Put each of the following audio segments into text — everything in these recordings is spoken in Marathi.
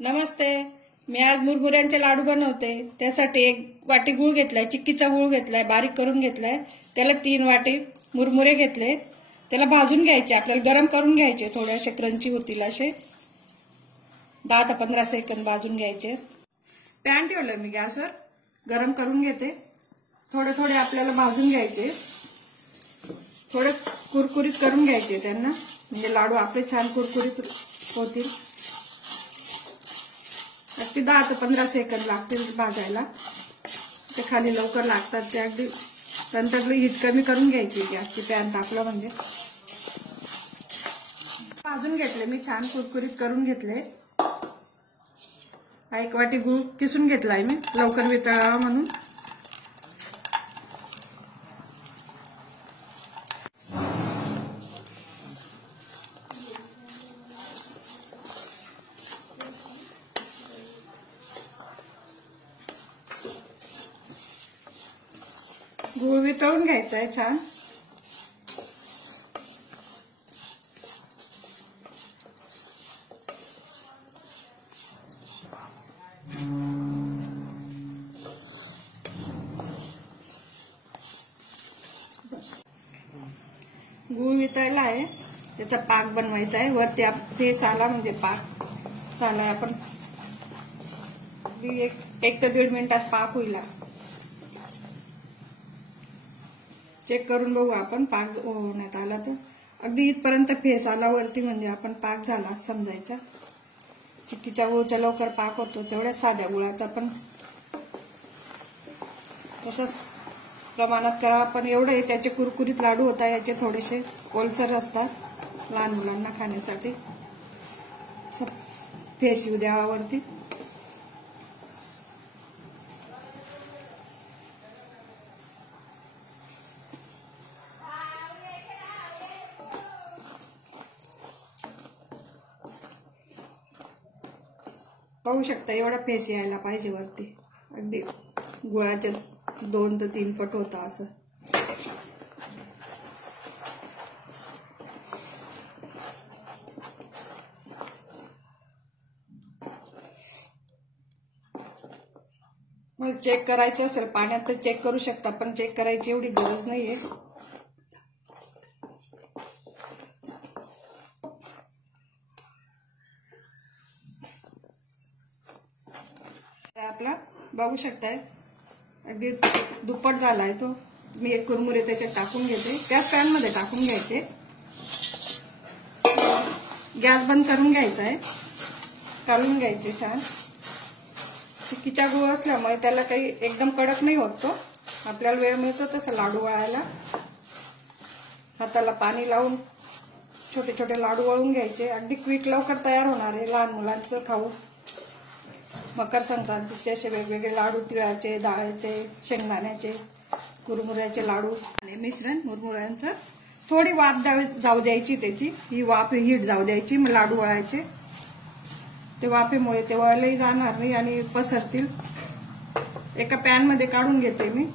नमस्ते. मी आज मुरमुऱ्यांचे लाडू बनवते. त्यासाठी 1 वाटी गूळ घेतलाय, चिक्कीचा गूळ घेतलाय, बारीक करून घेतलाय. त्याला 3 वाटी मुरमुरे घेतले. त्याला भाजून घ्यायचे, आपल्याला गरम करून घ्यायचे, थोडेसे क्रंची होतील असे. 10 ते 15 सेकंद भाजून घ्यायचे. पॅन ठेवलं मी गॅसवर, गरम करून घेते. थोडे थोडे आपल्याला भाजून घ्यायचे, थोडे कुरकुरीत करून घ्यायचे त्यांना, म्हणजे लाडू आपले छान कुरकुरीत होतील. अगदी 10 ते 15 सेकंद लागतील भाजायला. ते खाली लवकर लागतात ते. अगदी नंतर हीट कमी करून घ्यायची गॅसची. पॅन तापलं म्हणजे भाजून घेतले मी, छान कुरकुरीत करून घेतले. 1 वाटी गूळ किसून घेतलाय मी, लवकर वितळावा म्हणून. गूळ वितळून घ्यायचा आहे छान. गूळ वितळला आहे, त्याचा पाक बनवायचा आहे. वरती फेस आला म्हणजे पाक झालाय. आपण 1 ते 1.5 मिनिटात पाक होईल. चेक करून बघू आपण, पाक होण्यात आला तर. अगदी इथपर्यंत फेस आला वरती म्हणजे आपण पाक झाला समजायचा. चिक्कीच्या गुळाचा लवकर पाक होतो, तेवढ्या साध्या गुळाचा पण तसंच प्रमाणात करा. पण एवढे त्याचे कुरकुरीत लाडू होतात. याचे थोडेसे ओलसर असतात लहान मुलांना खाण्यासाठी. फेस येऊ द्यावा वरती. पाहू शकता, एवढा फेस यायला पाहिजे वरती. अगदी गुळाच्या 2 ते 3 पट होता असं. मग चेक करायचं असेल पाण्यात तर चेक करू शकता, पण चेक करायची एवढी गरज नाहीये. आपला बघू शकताय अगदी दुप्पट झालाय तो. मी 1 कुरमुरे त्याच्यात टाकून घेते. त्याच पॅन मध्ये टाकून घ्यायचे. गॅस बंद करून घ्यायचा आहे. काढून घ्यायचे छान. चिक्कीचा गूळ असल्यामुळे त्याला काही एकदम कडक नाही होत तो. आपल्याला वेळ मिळतो तसं लाडू वळायला. हाताला पाणी लावून छोटे छोटे लाडू वळून घ्यायचे. अगदी क्विक लवकर तयार होणार आहे लहान मुलांचं खाऊ. मकर संक्रांतीचे असे वेगवेगळे लाडू, तिळाचे, डाळीचे, शेंगदाण्याचे, कुरमुऱ्याचे लाडू आणि मिश्रण मुरमुऱ्यांचं. थोडी वाफ जाऊ द्यायची त्याची. ही वाफ हीट जाऊ द्यायची. मग लाडू वळायचे. ते वाफेमुळे ते वळलेही जाणार नाही आणि पसरतील. एका पॅन मध्ये काढून घेते मी.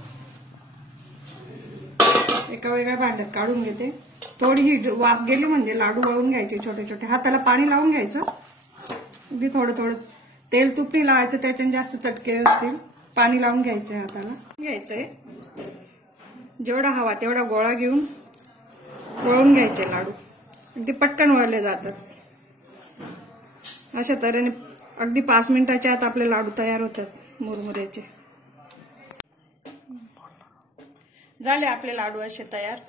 एका वेगळ्या भांड्यात काढून घेते. थोडी हीट वाफ गेली म्हणजे लाडू वळून घ्यायचे छोटे छोटे. हाताला पाणी लावून घ्यायचं. अगदी थोडं थोडं तेल तुप नाही लावायचं, त्याच्याने जास्त चटके असतील. पाणी लावून घ्यायचंय हाताला. घ्यायचंय जेवढा हवा तेवढा गोळा घेऊन वळून घ्यायचे लाडू. अगदी पटकन वळले जातात. अशा तऱ्हेने अगदी 5 मिनिटाच्या आत आपले लाडू तयार होतात मुरमुऱ्याचे. झाले आपले लाडू असे तयार.